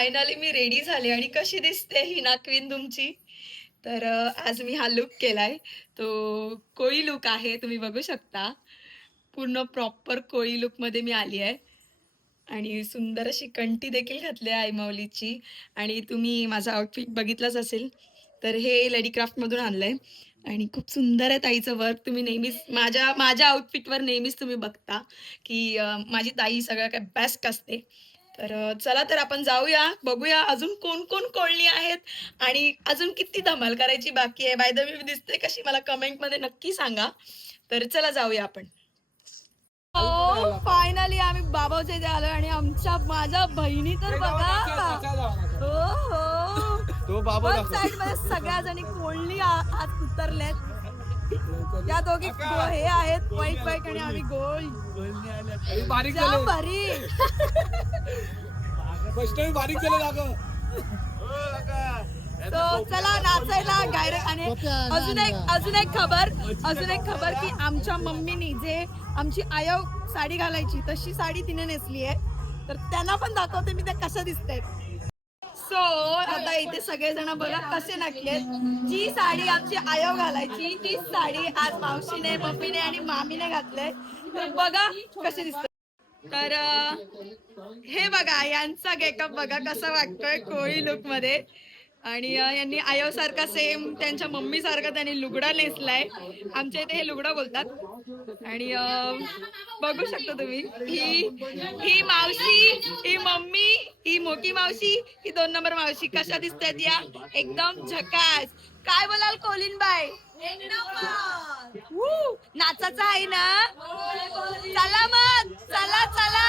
Finally मी ready झाले आणि कशी दिसते ही नाक्वीन तुमची. तर आज मी हा लुक केलाय. तो कोळी लुक आहे. तुम्ही बघू शकता. पूर्ण प्रॉपर कोळी लुकमध्ये मी आली आहे आणि सुंदर अशी कंठी देखील घातली आहे आईमाऊलीची आणि तुम्ही माझा आउटफिट बघितलाच असेल. तर हे लेडीक्राफ्टमधून आणलंय आणि खूप सुंदर आहे ताईचं वर्क. तुम्ही नेहमीच माझ्या माझ्या आउटफिटवर नेहमीच तुम्ही बघता, की माझी ताई सगळ्या काही बेस्ट असते. तर चला तर आपण जाऊया, बघूया अजून कोण-कोण कोळणी आहेत आणि अजून किती धमाल करायची बाकी आहे. बाय द वे मी दिसते कशी मला कमेंटमध्ये नक्की सांगा. तर चला जाऊया आपण. हो, फायनली आम्ही बाबाच्या इथे आलो आणि माझ्या बहिणी तर बघा. हो हो. तो बाबा साईड मध्ये सगळ्या जणी कोळणी आत उतरल्यात. या दोघी हे आहेत व्हाईट व्हाईट आणि आम्ही गोल्ड. बारीक जाम भारी. बारीक झालं तो चला नाचायला डायरेक्ट. आणि अजून एक खबर की आमच्या मम्मीनी जे आमची आयो साडी घालायची तशी साडी तिने नेसली आहे. तर त्यांना पण दाखवते मी त्या कशा दिसतात. सो आता इथे सगळेजण बघा कसे नटलेत. जी साडी आमची आयो घालायची तीच साडी आज मावशीने मम्मीने आणि मामीने घातलंय. तर बघा कसे दिसतात. तर हे बघा यांचा गेटअप बघा कसा वाटतोय कोळी लुक मध्ये. आणि यांनी आयो सारखा सेम त्यांच्या मम्मी सारखा त्यांनी लुगडा नेसलाय. आमच्या इथे हे लुगडा बोलतात. आणि बघू शकता तुम्ही ही मावशी, ही मम्मी, ही मोठी मावशी, ही 2 नंबर मावशी कशा दिसतात या एकदम झकास. काय बोलाल कोलिन बाय? नाचाचा आहे ना. चला मग चला चला.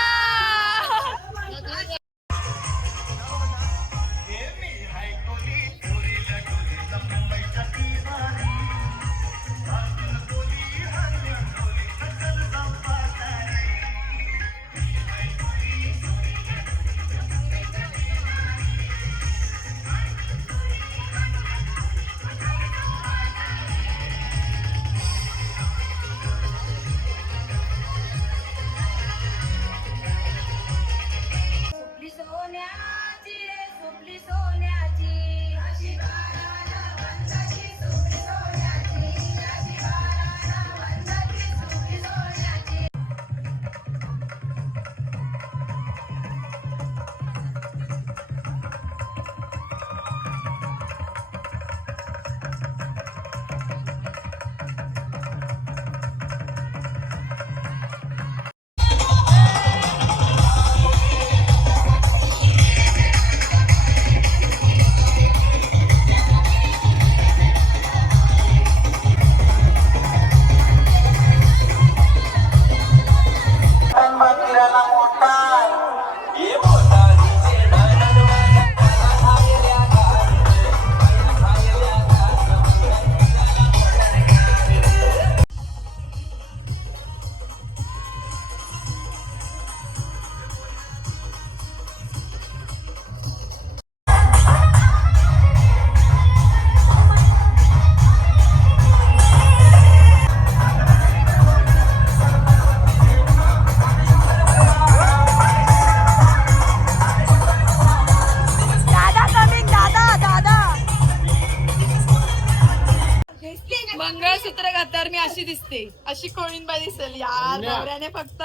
मंगळसूत्र घातल्यावर मी अशी दिसते, अशी कोळीनबाई दिसेल यार. नवऱ्याने फक्त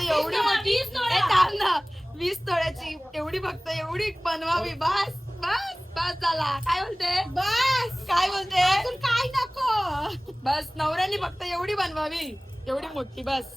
एवढी मोठी 20 तोळ्याची एवढी फक्त एवढी बनवावी. बस बस बस झाला. काय बोलते? बस काय बोलते? काय नको. बस नवऱ्याने फक्त एवढी बनवावी एवढी मोठी बस.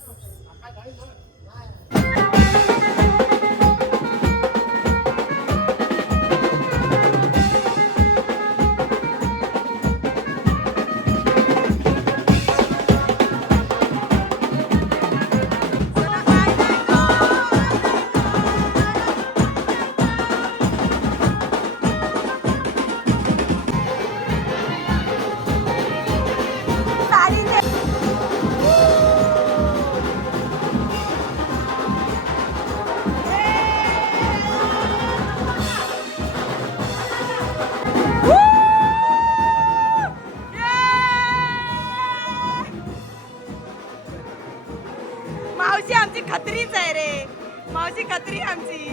मावशी आमची खत्रीच आहे रे. मावशी खत्री आमची.